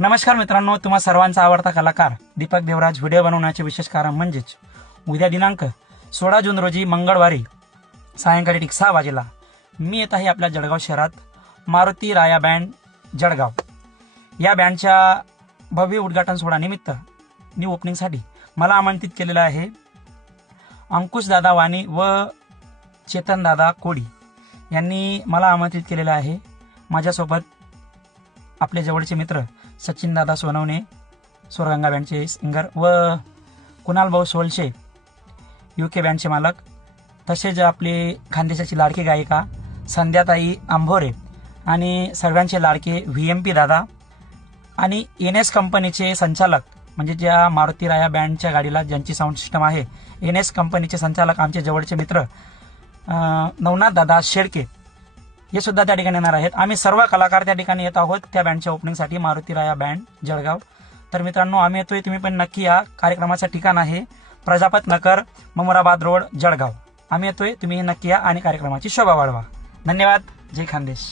नमस्कार मित्रांनो, तुम्हा सर्वांचा आवडता कलाकार दीपक देवराज व्हिडिओ बनवण्याचे विशेष कारण म्हणजेच उद्या दिनांक 16 जून रोजी मंगळवारी सायंकाळी ठीक 6 वाजेला मी येत आहे आपल्या जळगाव शहरात मारुती राया बँड जळगाव या बँडच्या भव्य उद्घाटन सोहळा निमित्त न्यू ओपनिंगसाठी मला आमंत्रित केलेलं आहे अंकुश दादा वाणी व चेतन दादा कोडी यांनी मला आमंत्रित केलेलं आहे। माझ्यासोबत आपले जवळचे मित्र सचिन दादा सोनवणे स्वरगंगा बँडचे सिंगर व कुणाल भाऊ सोलशे UK बँडचे मालक, तसेच आपले खानदेशाची लाडकी गायिका संध्याताई आंभोरे आणि सर्वांचे लाडके VMP दादा आणि NS कंपनीचे संचालक, म्हणजे ज्या मारुती राया बँडच्या गाडीला ज्यांची साऊंड सिस्टम आहे NS कंपनीचे संचालक आमचे जवळचे मित्र नवनाथ दादा शेळके हे सुद्धा त्या ठिकाणी येणार आहेत। आम्ही सर्व कलाकार त्या ठिकाणी येत आहोत त्या बँडच्या ओपनिंगसाठी मारुती राया बँड जळगाव। तर मित्रांनो, आम्ही येतोय, तुम्ही पण नक्की या। कार्यक्रमाचं ठिकाण आहे प्रजापत नगर, ममुराबाद रोड, जळगाव। आम्ही येतोय, तुम्ही नक्की या आणि कार्यक्रमाची शोभा वाढवा। धन्यवाद। जय खानदेश।